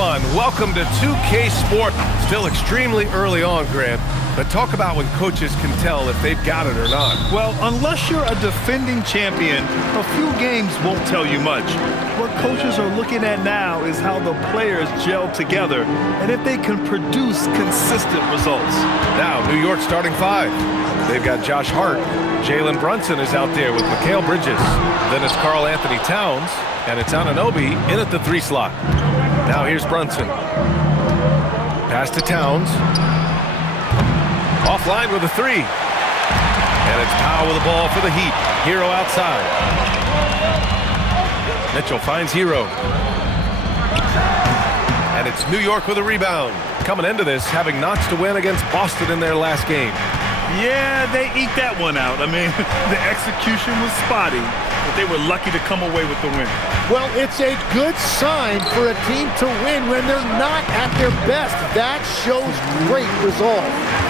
everyone. Welcome to 2K Sport. Still extremely early on, Grant, but talk about when coaches can tell if they've got it or not. Well, unless you're a defending champion, a few games won't tell you much. What coaches are looking at now is how the players gel together and if they can produce consistent results. Now, New York starting five. They've got Josh Hart. Jalen Brunson is out there with Mikal Bridges. Then it's Karl Anthony Towns, and it's Anunoby in at the 3 slot. Now here's Brunson. Pass to Towns. Offline with a 3. And it's Powell with the ball for the Heat. Hero outside. Mitchell finds Hero. And it's New York with a rebound. Coming into this, having notched a win against Boston in their last game. Yeah, they eked that one out. I mean, the execution was spotty, but they were lucky to come away with the win. Well, it's a good sign for a team to win when they're not at their best. That shows great resolve.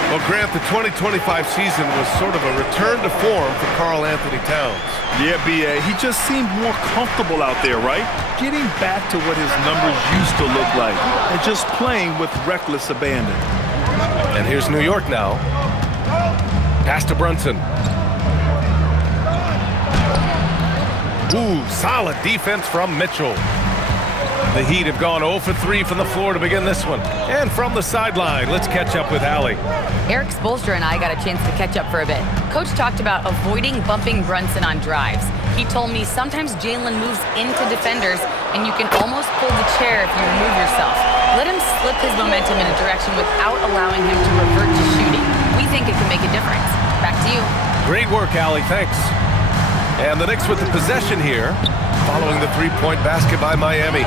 Well, Grant, the 2025 season was sort of a return to form for Karl Anthony Towns. Yeah, B.A., he just seemed more comfortable out there, right? Getting back to what his numbers used to look like and just playing with reckless abandon. And here's New York now. Pass to Brunson. Ooh, solid defense from Mitchell. The Heat have gone 0 for 3 from the floor to begin this one. And from the sideline, let's catch up with Allie. Eric Spoelstra and I got a chance to catch up for a bit. Coach talked about avoiding bumping Brunson on drives. He told me sometimes Jalen moves into defenders and you can almost pull the chair if you remove yourself. Let him slip his momentum in a direction without allowing him to revert to shooting. We think it can make a difference. Back to you. Great work, Allie. Thanks. And the Knicks with the possession here, following the three-point basket by Miami.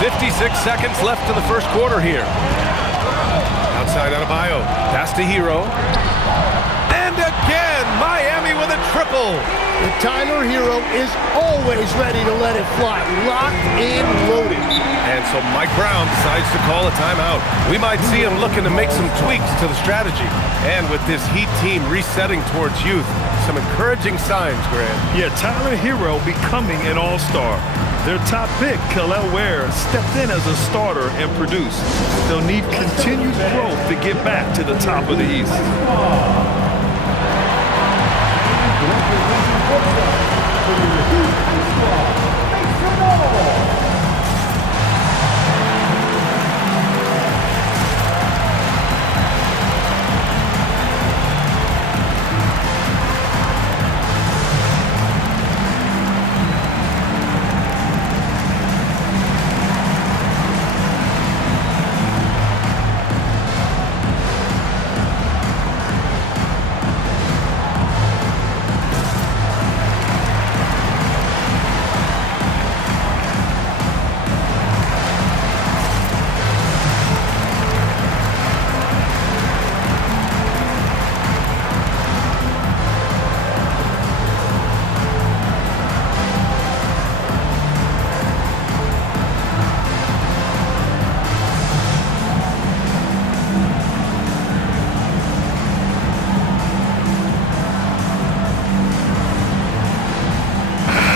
56 seconds left in the first quarter here. Outside Adebayo. Pass to Hero. And again, Miami with a triple. The Tyler Hero is always ready to let it fly. Locked and loaded. And so Mike Brown decides to call a timeout. We might see him looking to make some tweaks to the strategy. And with this Heat team resetting towards youth, some encouraging signs, Grant. Yeah, Tyler Hero becoming an all-star. Their top pick, Kel'el Ware, stepped in as a starter and produced. They'll need continued growth to get back to the top of the East.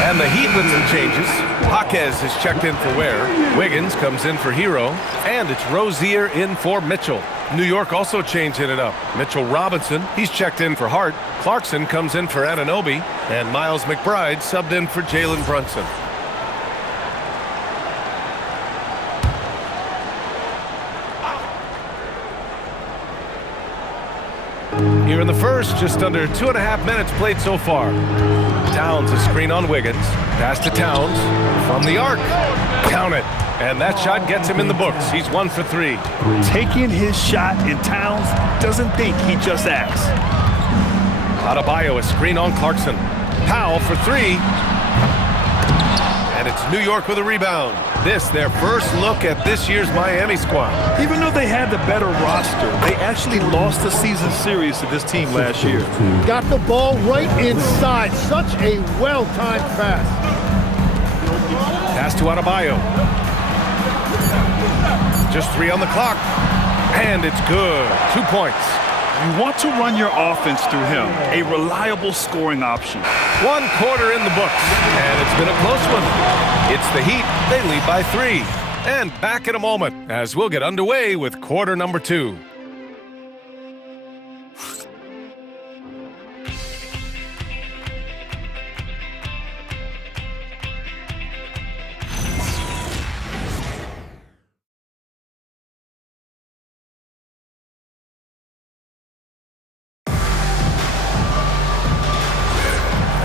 And the Heat with some changes. Jaquez is checked in for Ware. Wiggins comes in for Hero. And it's Rozier in for Mitchell. New York also changing it up. Mitchell Robinson, he's checked in for Hart. Clarkson comes in for Anunoby. And Miles McBride subbed in for Jalen Brunson. Here in the first, just under 2.5 minutes played so far. Towns a screen on Wiggins. Pass to Towns from the arc. Count it. And that shot gets him in the books. He's 1 for 3. Taking his shot, and Towns doesn't think, he just acts. Adebayo a screen on Clarkson. Powell for 3. And it's New York with a rebound. This, their first look at this year's Miami squad. Even though they had the better roster, they actually lost the season series to this team last year. Got the ball right inside. Such a well-timed pass. Pass to Adebayo. Just 3 on the clock. And it's good. 2 points. You want to run your offense through him, a reliable scoring option. 1 quarter in the books, and it's been a close one. It's the Heat. They lead by 3. And back in a moment as we'll get underway with quarter number 2.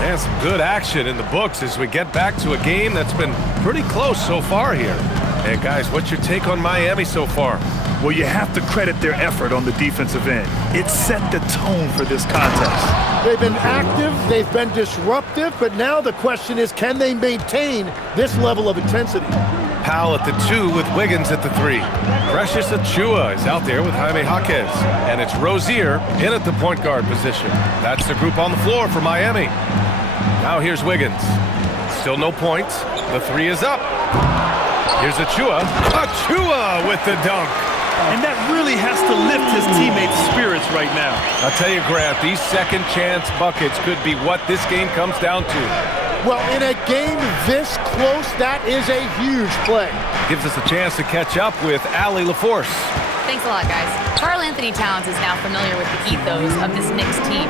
And some good action in the books as we get back to a game that's been pretty close so far here. And guys, what's your take on Miami so far? Well, you have to credit their effort on the defensive end. It set the tone for this contest. They've been active, they've been disruptive, but now the question is, can they maintain this level of intensity? Powell at the 2 with Wiggins at the 3. Precious Achiuwa is out there with Jaime Jaquez. And it's Rozier in at the point guard position. That's the group on the floor for Miami. Now here's Wiggins. Still no points. The 3 is up. Here's Achiuwa. Achiuwa with the dunk. And that really has to lift his teammates' spirits right now. I'll tell you, Grant, these second chance buckets could be what this game comes down to. Well, in a game this close, that is a huge play. Gives us a chance to catch up with Allie LaForce. Thanks a lot, guys. Karl Anthony Towns is now familiar with the ethos of this Knicks team.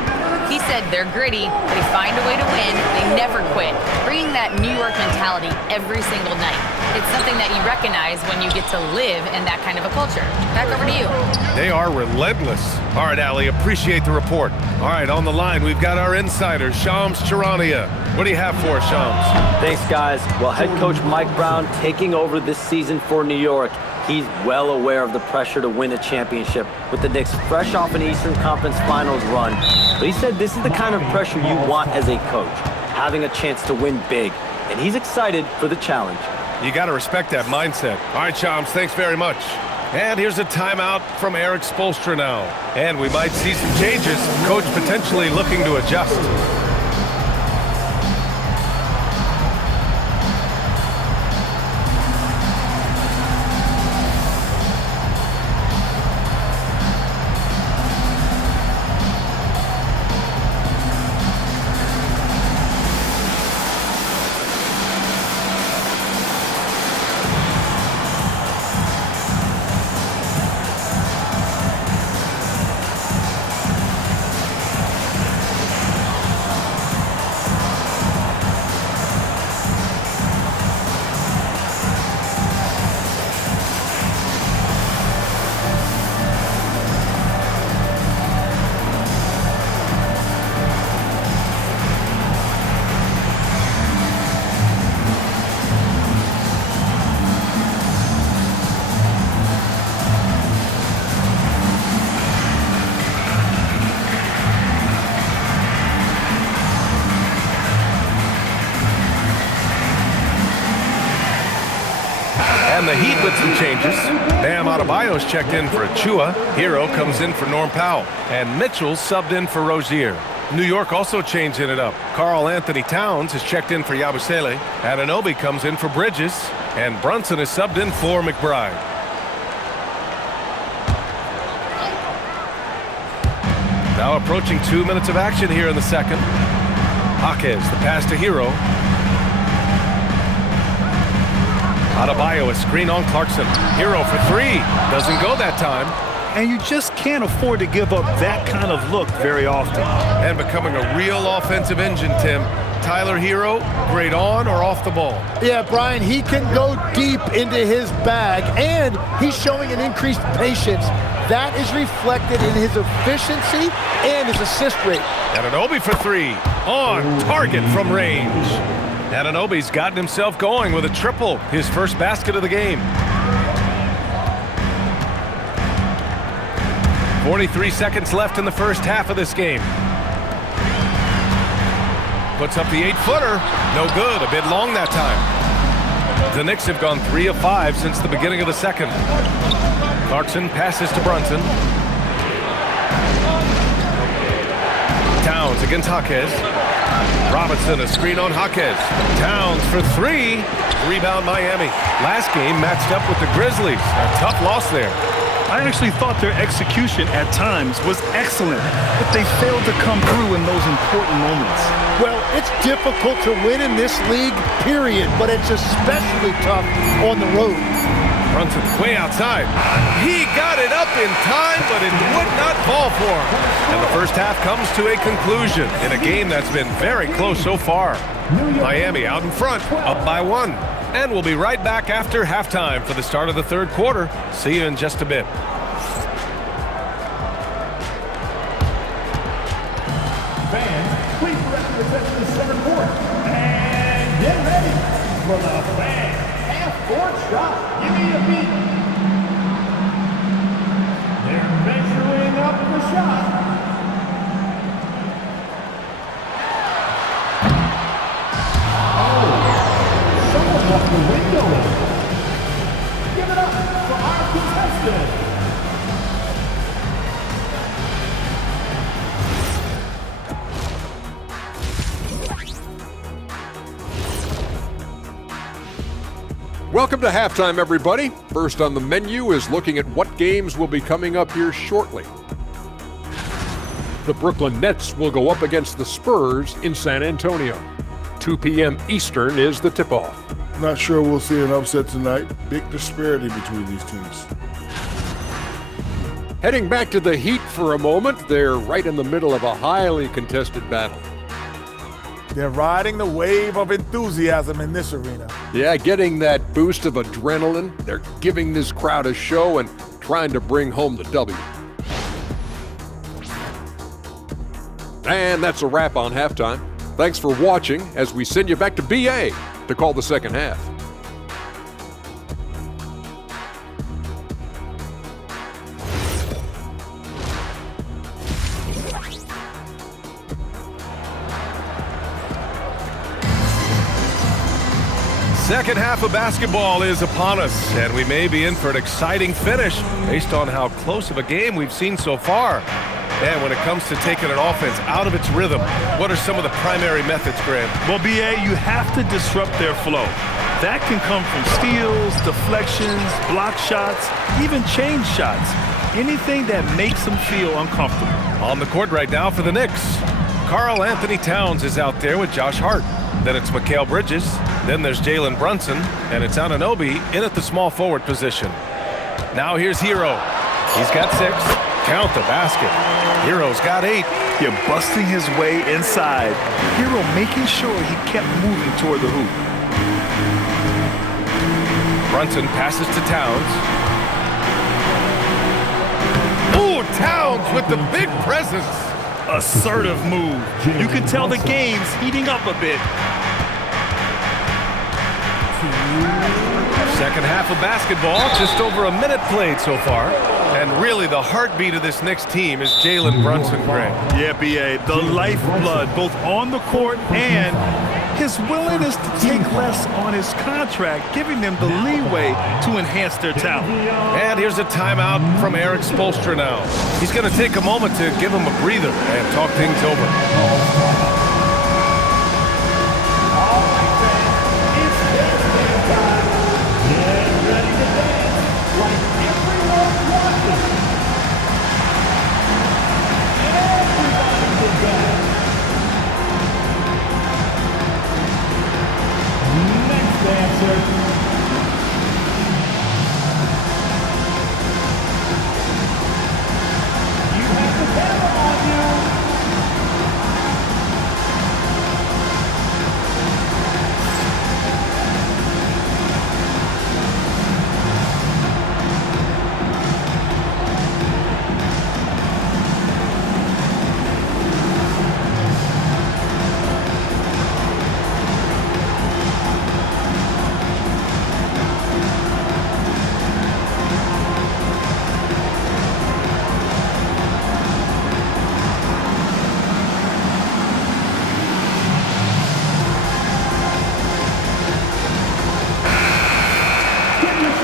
He said they're gritty, they find a way to win, they never quit, bringing that New York mentality every single night. It's something that you recognize when you get to live in that kind of a culture. Back over to you. They are relentless. All right, Allie, appreciate the report. All right, on the line, we've got our insider, Shams Charania. What do you have for us, Shams? Thanks, guys. Well, head coach Mike Brown taking over this season for New York. He's well aware of the pressure to win a championship with the Knicks fresh off an Eastern Conference Finals run. But he said this is the kind of pressure you want as a coach, having a chance to win big. And he's excited for the challenge. You got to respect that mindset. All right, Shams, thanks very much. And here's a timeout from Eric Spoelstra now. And we might see some changes. Coach potentially looking to adjust. And the Heat with some changes. Bam Adebayo's checked in for Achiuwa. Hero comes in for Norm Powell. And Mitchell subbed in for Rozier. New York also changing it up. Karl Anthony Towns has checked in for Yabusele. Anunoby comes in for Bridges. And Brunson is subbed in for McBride. Now approaching 2 minutes of action here in the second. Jaquez, the pass to Hero. Adebayo, a screen on Clarkson. Hero for 3. Doesn't go that time. And you just can't afford to give up that kind of look very often. And becoming a real offensive engine, Tim. Tyler Hero, great on or off the ball? Yeah, Brian, he can go deep into his bag, and he's showing an increased patience. That is reflected in his efficiency and his assist rate. Anunoby for 3. On target from range. Anunoby's gotten himself going with a triple, his first basket of the game. 43 seconds left in the first half of this game. Puts up the 8-footer. No good, a bit long that time. The Knicks have gone 3 of 5 since the beginning of the second. Clarkson passes to Brunson. Towns against Jaquez. Robinson, a screen on Jaquez. Towns for 3. Rebound Miami. Last game matched up with the Grizzlies. A tough loss there. I actually thought their execution at times was excellent, but they failed to come through in those important moments. Well, it's difficult to win in this league, period, but it's especially tough on the road. Brunson way outside. He got it up in time, but it would not fall for him. And the first half comes to a conclusion in a game that's been very close so far. Miami out in front, up by 1. And we'll be right back after halftime for the start of the third quarter. See you in just a bit. Fans, please direct your attention to center court. And get ready for the fan half-court shot. Give me a beat. They're measuring up the shot. Someone left the window open. Give it up for our contestant. Welcome to halftime, everybody. First on the menu is looking at what games will be coming up here shortly. The Brooklyn Nets will go up against the Spurs in San Antonio. 2 p.m. Eastern is the tip-off. Not sure we'll see an upset tonight. Big disparity between these teams. Heading back to the Heat for a moment, they're right in the middle of a highly contested battle. They're riding the wave of enthusiasm in this arena. Yeah, getting that boost of adrenaline. They're giving this crowd a show and trying to bring home the W. And that's a wrap on halftime. Thanks for watching as we send you back to BA to call the second half. Second half of basketball is upon us, and we may be in for an exciting finish based on how close of a game we've seen so far. And when it comes to taking an offense out of its rhythm, what are some of the primary methods, Grant? Well, BA, you have to disrupt their flow. That can come from steals, deflections, block shots, even change shots. Anything that makes them feel uncomfortable. On the court right now for the Knicks, Karl Anthony Towns is out there with Josh Hart. Then it's Mikal Bridges. Then there's Jalen Brunson. And it's Anunoby in at the small forward position. Now here's Hero. He's got 6. Count the basket. Hero's got 8. You're busting his way inside. Hero making sure he kept moving toward the hoop. Brunson passes to Towns. Ooh, Towns with the big presence. Assertive move. You can tell the game's heating up a bit. Second half of basketball, just over a minute played so far. And really the heartbeat of this Knicks team is Jalen Brunson, Greg. Yeah, B.A., the lifeblood, both on the court and his willingness to take less on his contract, giving them the leeway to enhance their talent. And here's a timeout from Eric Spoelstra now. He's going to take a moment to give him a breather and talk things over.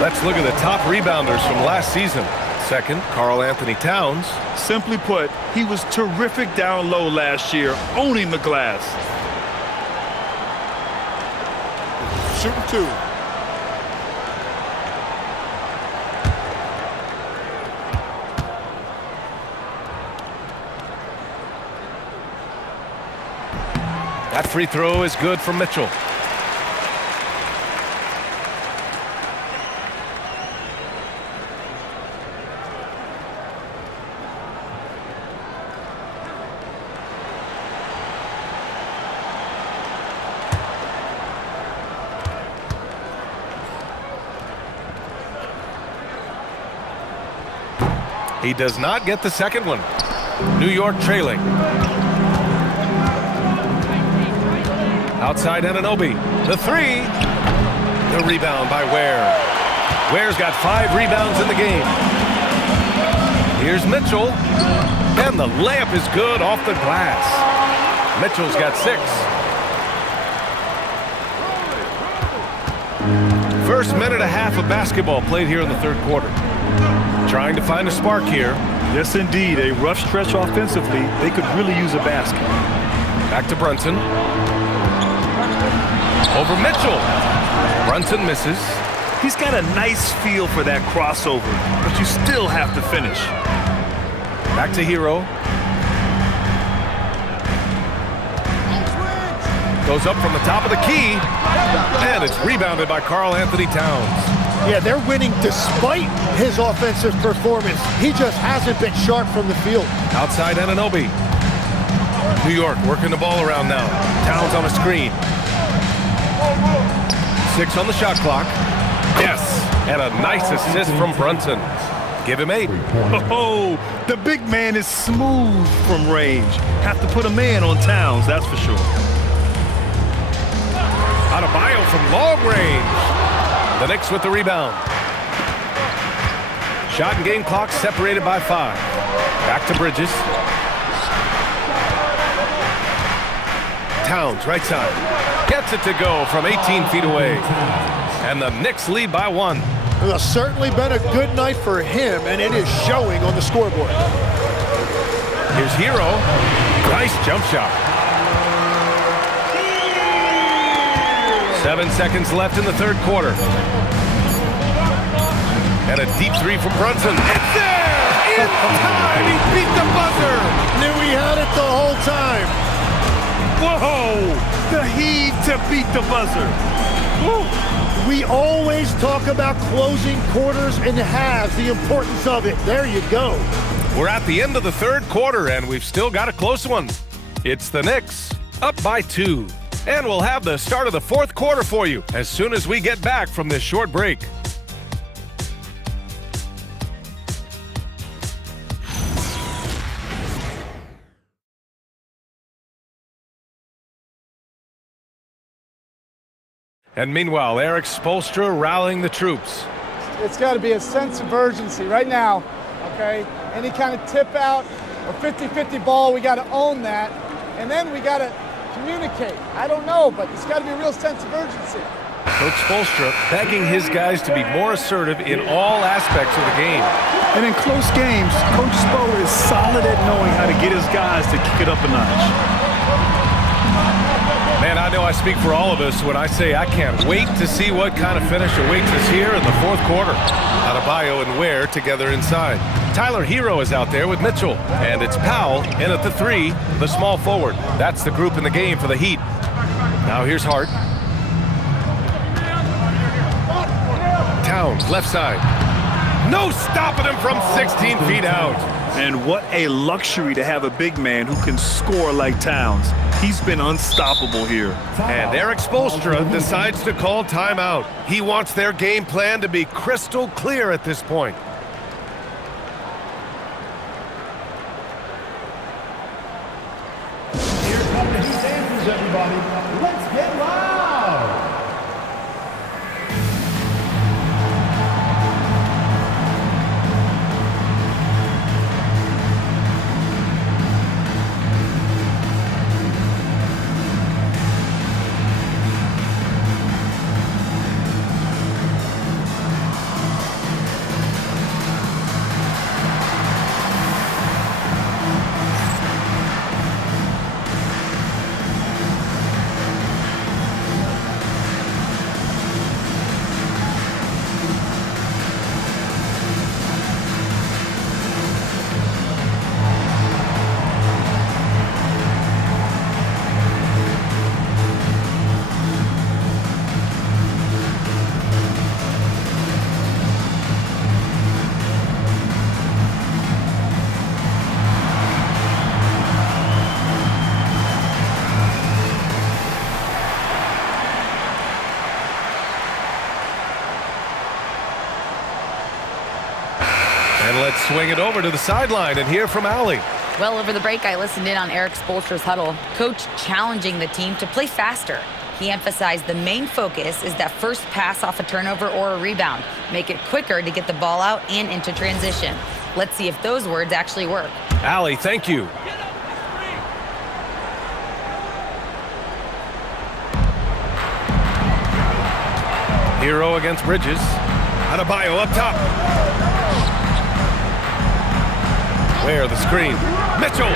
Let's look at the top rebounders from last season. Second, Karl Anthony Towns. Simply put, he was terrific down low last year, owning the glass. Shooting 2. That free throw is good for Mitchell. He does not get the second one. New York trailing. Outside Anunoby. The three. The rebound by Ware. Ware's got 5 rebounds in the game. Here's Mitchell. And the layup is good off the glass. Mitchell's got 6. First minute and a half of basketball played here in the third quarter. Trying to find a spark here. Yes, indeed. A rough stretch offensively. They could really use a basket. Back to Brunson. Over Mitchell. Brunson misses. He's got a nice feel for that crossover, but you still have to finish. Back to Hero. Goes up from the top of the key. And it's rebounded by Karl Anthony Towns. Yeah, they're winning despite his offensive performance. He just hasn't been sharp from the field. Outside Anunoby. New York working the ball around now. Towns on a screen. 6 on the shot clock. Yes, and a nice assist from Brunson. Give him 8. Oh, the big man is smooth from range. Have to put a man on Towns, that's for sure. Adebayo from long range. The Knicks with the rebound. Shot and game clock separated by 5. Back to Bridges. Towns, right side. Gets it to go from 18 feet away. And the Knicks lead by 1. It's certainly been a good night for him, and it is showing on the scoreboard. Here's Hero. Nice jump shot. 7 seconds left in the third quarter. And a deep 3 from Brunson. It's there! In time! He beat the buzzer! Knew he had it the whole time. Whoa! The heave to beat the buzzer. Woo. We always talk about closing quarters and halves, the importance of it. There you go. We're at the end of the third quarter, and we've still got a close one. It's the Knicks, up by 2. And we'll have the start of the fourth quarter for you as soon as we get back from this short break. And meanwhile, Eric Spoelstra rallying the troops. It's got to be a sense of urgency right now, okay? Any kind of tip out or 50-50 ball, we got to own that. And then we got to communicate. I don't know, but it's got to be a real sense of urgency. Coach Spoelstra begging his guys to be more assertive in all aspects of the game. And in close games, Coach Spo is solid at knowing how to get his guys to kick it up a notch. Man, I know I speak for all of us when I say I can't wait to see what kind of finish awaits us here in the fourth quarter. Adebayo and Ware together inside. Tyler Hero is out there with Mitchell. And it's Powell in at the 3, the small forward. That's the group in the game for the Heat. Now here's Hart. Towns, left side. No stopping him from 16 feet out. And what a luxury to have a big man who can score like Towns. He's been unstoppable here. And Eric Spoelstra decides to call timeout. He wants their game plan to be crystal clear at this point. Here come the Heat answers, everybody. Let's get loud! let's swing it over to the sideline and hear from Allie. Well, over the break, I listened in on Eric Spoelstra's huddle. Coach challenging the team to play faster. He emphasized the main focus is that first pass off a turnover or a rebound. Make it quicker to get the ball out and into transition. Let's see if those words actually work. Allie, thank you. Hero against Bridges. Adebayo up top. Where the screen? Mitchell!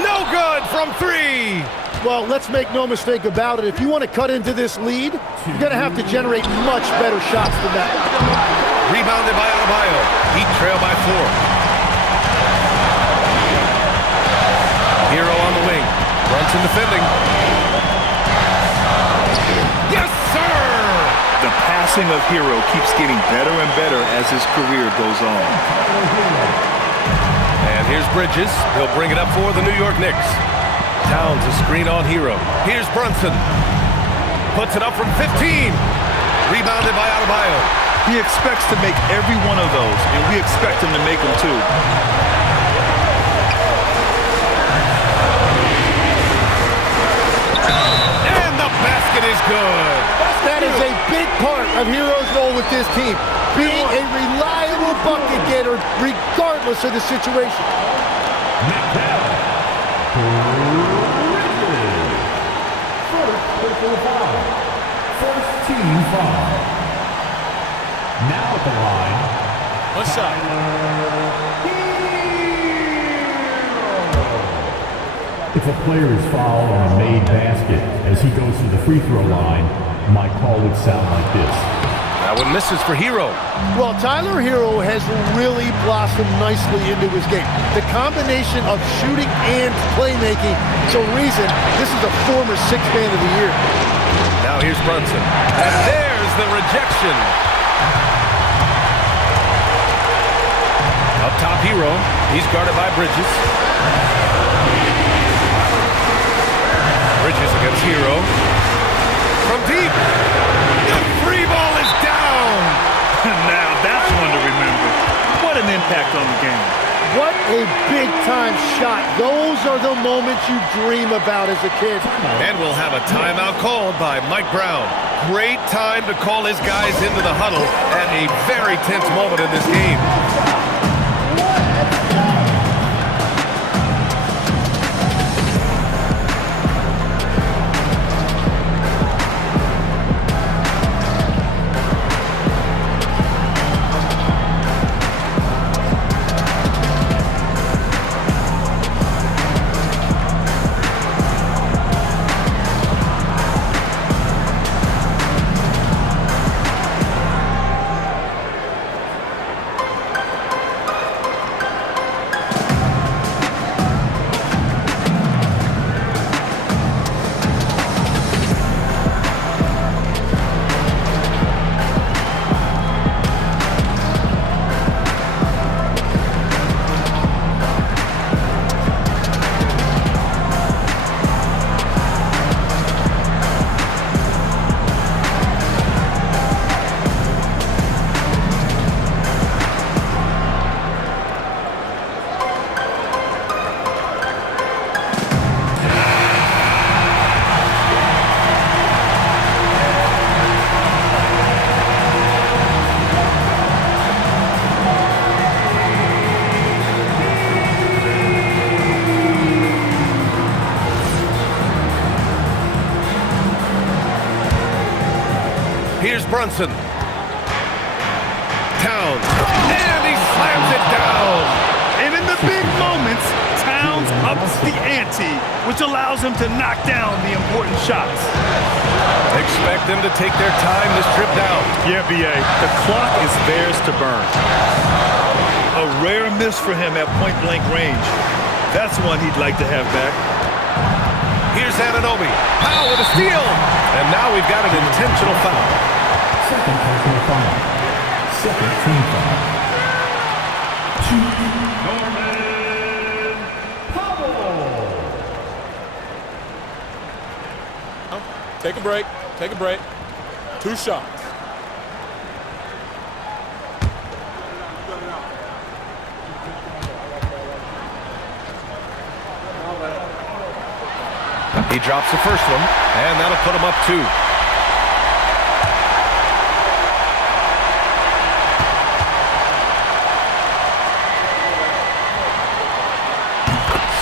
No good from 3! Well, let's make no mistake about it. If you want to cut into this lead, you're going to have to generate much better shots than that. Rebounded by Adebayo. Heat trail by 4. Hero on the wing. Brunson defending. Yes, sir! The passing of Hero keeps getting better and better as his career goes on. And here's Bridges. He'll bring it up for the New York Knicks. Towns a screen on Hero. Here's Brunson. Puts it up from 15. Rebounded by Adebayo. He expects to make every one of those, and we expect him to make them too. And the basket is good. That is a big part of Hero's role with this team, being a reliable bucket getter regardless of the situation. First team foul. Now at the line. What's up? It's a player's foul on a made basket. As he goes to the free throw line, my call would sound like this. That one misses for Hero. Well, Tyler Hero has really blossomed nicely into his game. The combination of shooting and playmaking is a reason this is a former Sixth Man of the Year. Now here's Brunson. And there's the rejection. Up top, Hero. He's guarded by Bridges. Bridges against Hero. From deep. The free ball is down. Now that's one to remember. What an impact on the game. What a big-time shot. Those are the moments you dream about as a kid. And we'll have a timeout called by Mike Brown. Great time to call his guys into the huddle at a very tense moment in this game. Here's Brunson. Towns. And he slams it down. And in the big moments, Towns ups the ante, which allows him to knock down the important shots. Expect them to take their time to strip down. Yeah, B.A., the clock is theirs to burn. A rare miss for him at point-blank range. That's one he'd like to have back. Here's Anunoby. Powell with a steal. And now we've got an intentional foul. Second personal foul. Second team foul. Norman Powell. Take a break. Take a break. 2 shots. He drops the first one, and that'll put him up 2.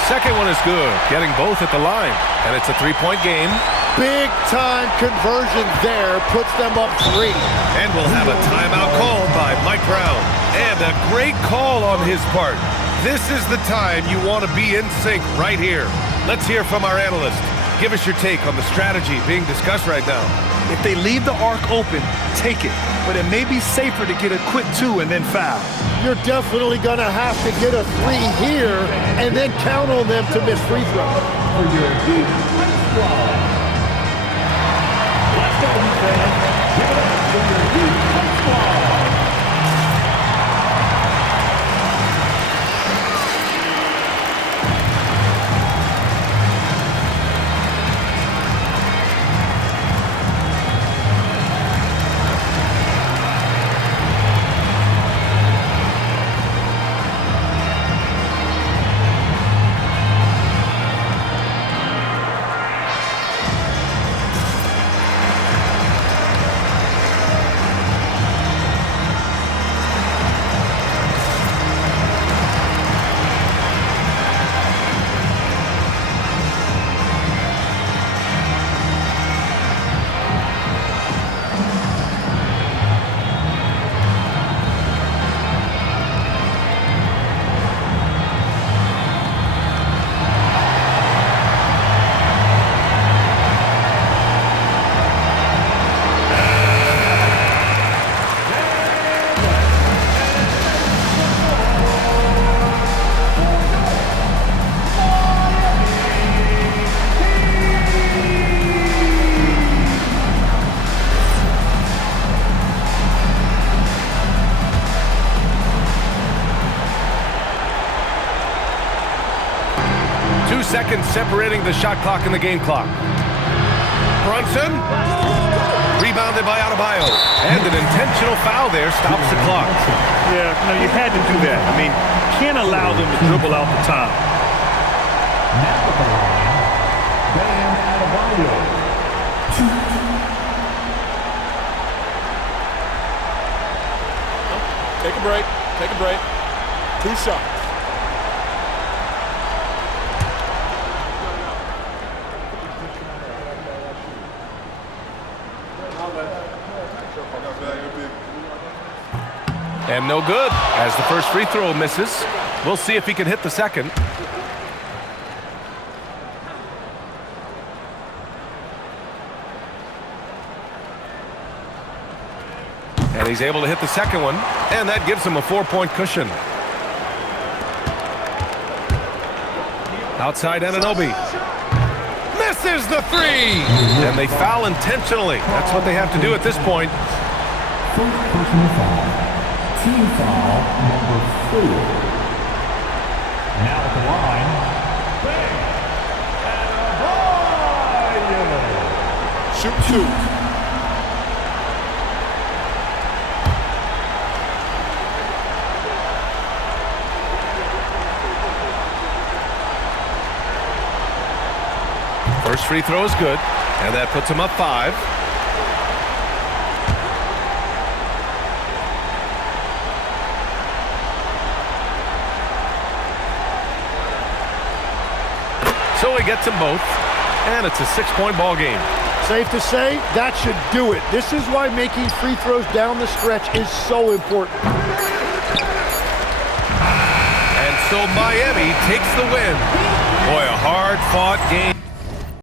Second one is good, getting both at the line, and it's a 3-point game. Big time conversion there, puts them up 3. And we'll have a timeout called by Mike Brown. And a great call on his part. This is the time you want to be in sync right here. Let's hear from our analyst. Give us your take on the strategy being discussed right now. If they leave the arc open, take it. But it may be safer to get a quick 2 and then foul. You're definitely going to have to get a 3 here and then count on them to miss free throws. For your Heat High Squad. Let's go, Heat fans. Give it up for your Heat High Squad. Seconds separating the shot clock and the game clock. Brunson, rebounded by Adebayo, and an intentional foul there stops the clock. Yeah, no, you had to do that. I mean, can't allow them to dribble out the time. Now at the line, Bam Adebayo. Take a break. Take a break. 2 shots. And no good, as the first free throw misses. We'll see if he can hit the second. And he's able to hit the second one, and that gives him a 4-point cushion. Outside Anunoby. Misses the 3! And they foul intentionally. That's what they have to do at this point. First personal foul. Team foul number 4. Now at the line, Bam Adebayo. Shoot. First free throw is good, and that puts him up 5. So he gets them both, and it's a 6-point ball game. Safe to say, that should do it. This is why making free throws down the stretch is so important. And so Miami takes the win. Boy, a hard-fought game.